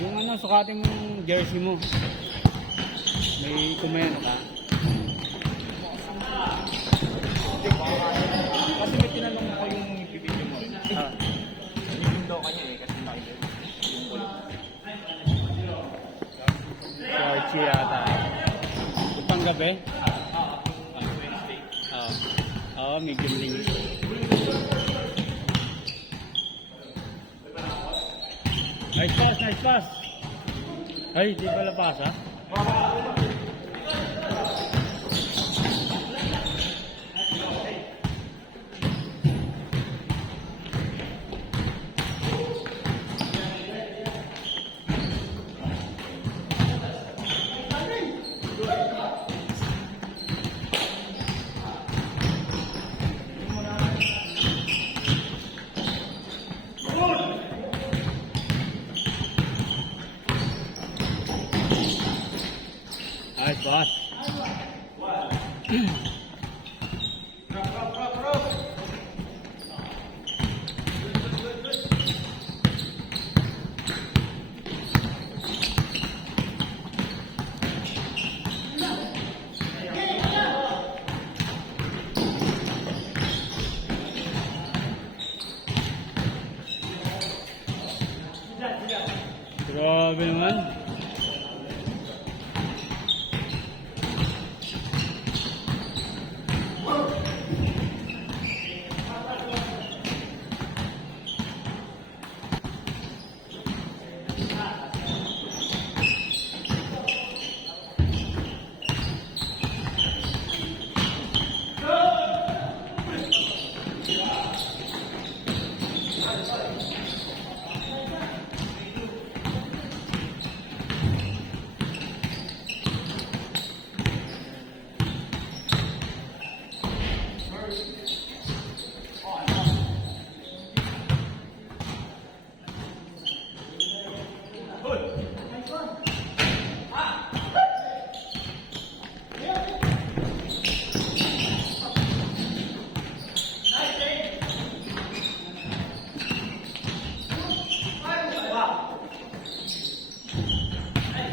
Yung ano, sukatin mong jersey mo. May kumeno ka. Kasi may tinanong ko yung ipipidyo mo. Yung daw kanya eh, kasi nakita yung kulot. Shorty yata. Ito pang gabi? Wednesday. Oo, medium ring. Nice pass, nice pass. Ay, di pala pass ha? Nice pass. Grabe naman.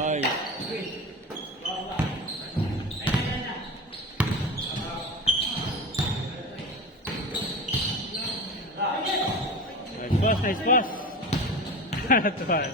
Ay. Nice pass, nice pass. Tuwan.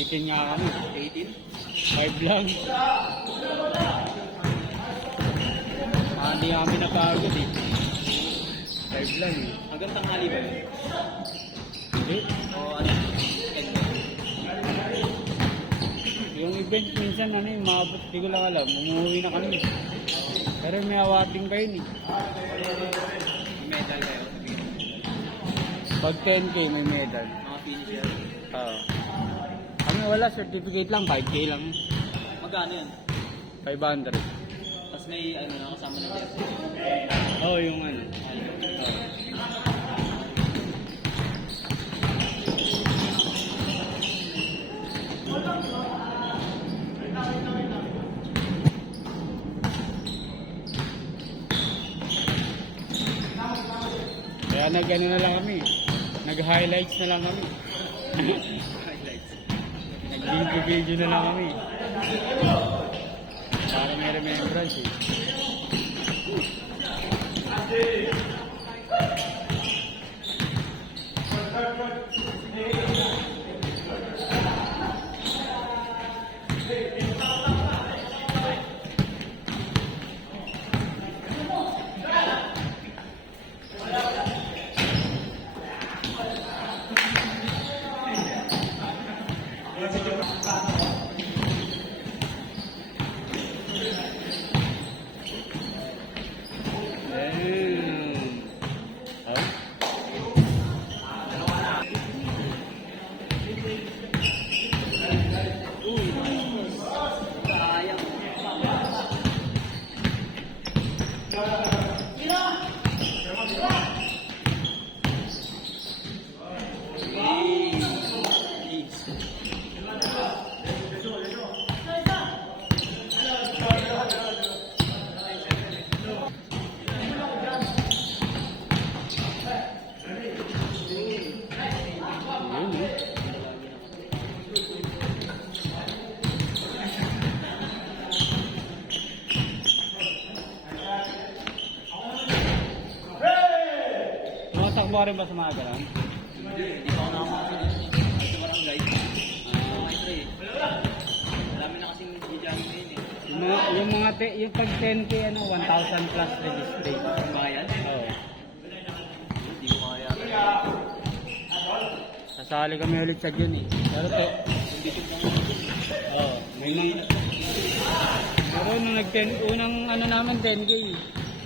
18 nga kami. 18? 5 lang. Hindi kami napagod eh. 5 lang eh. Hanggang tanghali ba yun? Hindi. O ano? End. Yung event minsan ano yung maabot, di ko lang alam. Umuwi na kami. Pero may awating pa yun eh. May medal kayo. Pag 10K may medal. Mga finisher. Oo. Kami wala, certificate lang, 5K lang. Magkano yan? 500. Tapos may ano na kasama na jersey. Oo, yung ano. Kaya nag-ano na lang kami. Nag-highlights na lang kami. Highlights. Nag-video na lang kami. Para may remembrance eh. Damn. Oh. Sayang. Yun eh. Nakatakbo ka rin ba sa mga ganun? Hindi pa ako nakakakita. Ito barangay. Pre. Marami na kasing jogging ngayon eh. Yung pag 10K ano, 1,000 plus registration. Ang bayan? Oo. Hindi ko kaya. Sasali kami ulit sa yun eh. Pero Hindi ko lang. oo, may mga... Pero nung unang ano namin 10K.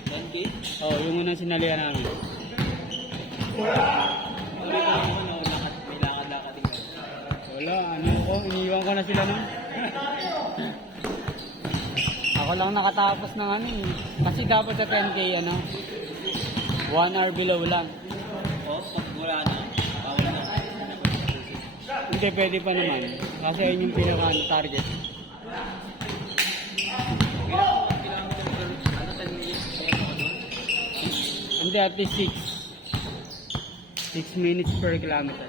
10K? Oo, yung unang sinalihan namin. May lakad-lakad din kayo. Wala, ano ko, iniwan ko na sila nun. Ako lang nakatapos ng ano eh. Kasi dapat sa 10K ano, 1 hour below lang. O, pag wala na, bawal na. Hindi, pwede pa naman. Kasi yun yung pinaka-target. Ano, 10 minutes? Kaya ako doon? Hindi, at least 6 minutes per kilometer.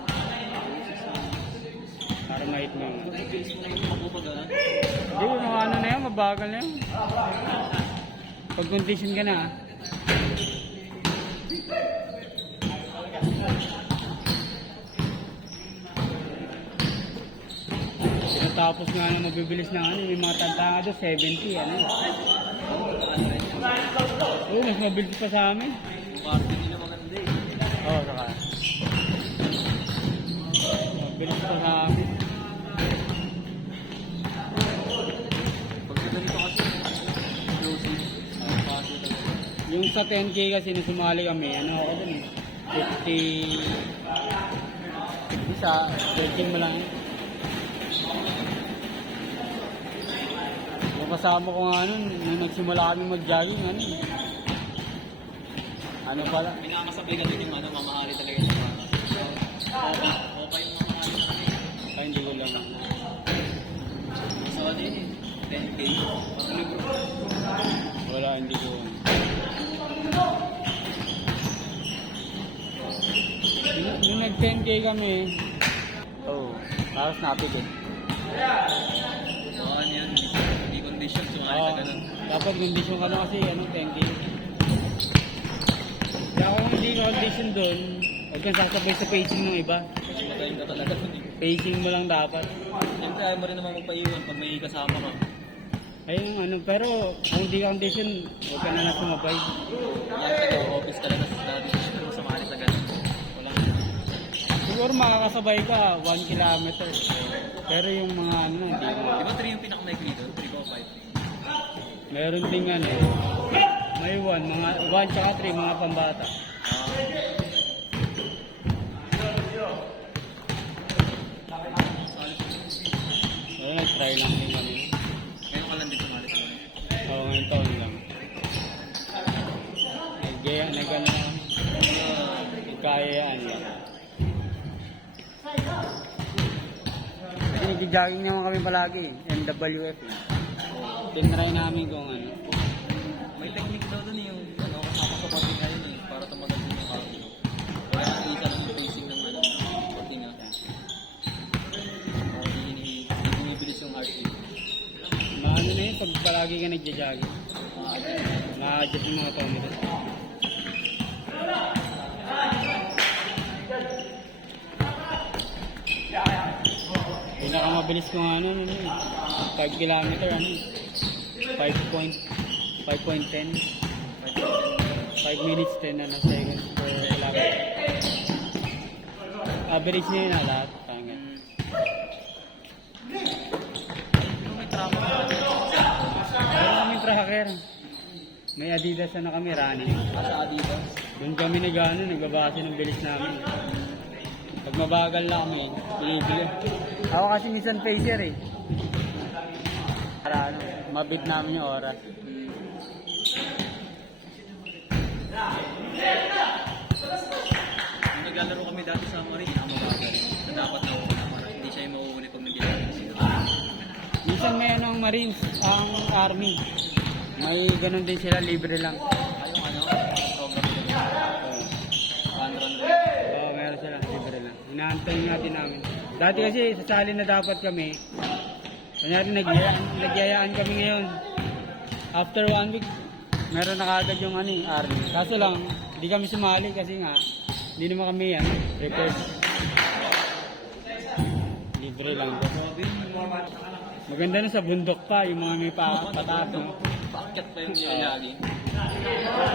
Para mahit mo. Bilis mo na yung takbo pag gano'n. Hindi, mga ano na yan, mabagal na yan. Pag condition ka na. Tapos nga na mabibilis na ano, yung mga tanda doon, 70, ano. Oo, mas mabilis pa sa amin. Yung party nila maganda eh. Oo, saka. Mabilis pa sa amin. Pag ganito kasi, explosive. Paso talaga. Yung sa 10K kasi na sumali kami, ano ako dun eh. 50... Isa, 13 mo lang yun. Yung kasama ko nga nun, nung nagsimula kami mag-jogging, ano eh. Ano pala? Pinakasabay ka din yung ano, mamahali talaga yung mga. Okay yung mamahali talaga. Ay, hindi ko lang. So, ano yun eh? 10K. Wala, hindi ko. Nung nag-10K kami, tapos napigil. So, ano yan? Hindi condition, sumali ka ganun. Dapat condition ka na kasi, 10K. Kaya kung hindi condition doon, huwag kang sasabay sa pacing ng iba. Kasi matayin ka talaga. pacing mo lang dapat. Siyempre, ayaw mo rin naman magpaiwan pag may kasama ka. Ayun ano, pero kung di condition, huwag ka na sumabay. Yan, taga-office talaga sa dati. Kung sumali sa ganun. Wala. Siguro makakasabay ka 1 kilometer. Pero yung mga ano, hindi mo. Di ba 3 yung pinakamaikli doon? 3 ba o 5? Meron ding ano, may 1 tsaka 3, mga pambata. So, nag-try lang din kami. Ngayon ka lang din sumali sa ganun. Oo, ngayon taon lang. Nag-ano, nagkayaan lang. Kasi nag-jogging naman kami palagi, MWF. Tinry namin kung ano. May technique daw doon yung ano, kasama sa konting kayo nun para tumagal din yung cardio. Kaya nakikita lang yung pacing ng ano, konting nga. Hindi bumibilis yung heart rate. Maano na yun, pag palagi ka nag-jogging. Na-adjust yung mga tono. Pinakamabilis ko nga ano, 5 kilometer, 5.10. 5 minutes 10 seconds per kilometer. Average na yun na lahat. Tangan. May trauma ka. Meron kami tracker. May Adidas na kami, running. Sa Adidas. Doon kami nagbabase ng bilis namin. Pag mabagal na kami, tinigil. Ako kasi minsan pacer eh. Para ano, mabit namin yung oras. Nung naglalaro kami dati sa Marine, mabagal. Na dapat na ako para hindi siya yung mauuli pag nag-ilalaro sila. Minsan may ano ang Marines, ang Army. May ganun din sila, libre lang. Yung ano, program nila. Run. Oo, meron sila, libre lang. Hinahantay natin namin. Dati kasi sasali na dapat kami. Kanyari nagyayaan kami ngayon. After 1 week, meron na kagad yung ano, yung Army. Kaso lang, hindi kami sumali kasi nga, hindi naman kami yan, prepared. Libre lang. Maganda na sa bundok pa, yung mga may pataas. No? Paakyat pa yung lagi.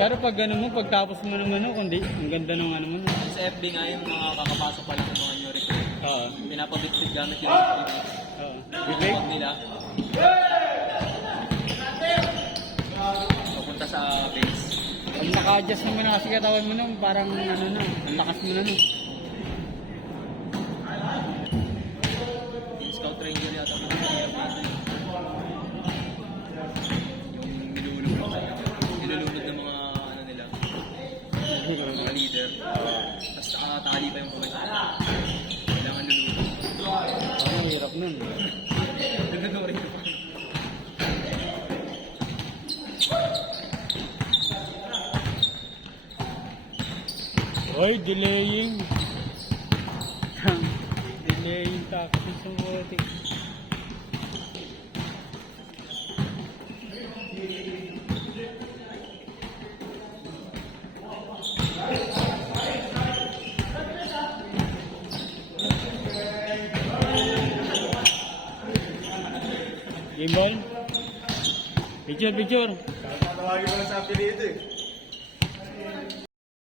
Pero pag gano'n mo, pagtapos mo naman, no, kundi, ang ganda ng ano mo. No? Sa FB nga yung mga kakapasok pa lang ng mga new recruit. Oo. Pinapabit-bit gamit yung FB. Oo. Bibig nila. Papunta sa base. Pag naka-adjust naman na kasi katawan mo nun, parang ano na, ang lakas mo na no. Yung scout ranger yata ng yung nilulunod ng mga ano nila, mga leader. Tapos nakatali pa yung kamay. Kailangan lulunod. Ano, hirap nun. Naganorin ko pa. Oy, delaying. Delaying taxi sa bote. Game ball? Picture. Tawagin mo na sa apelido eh.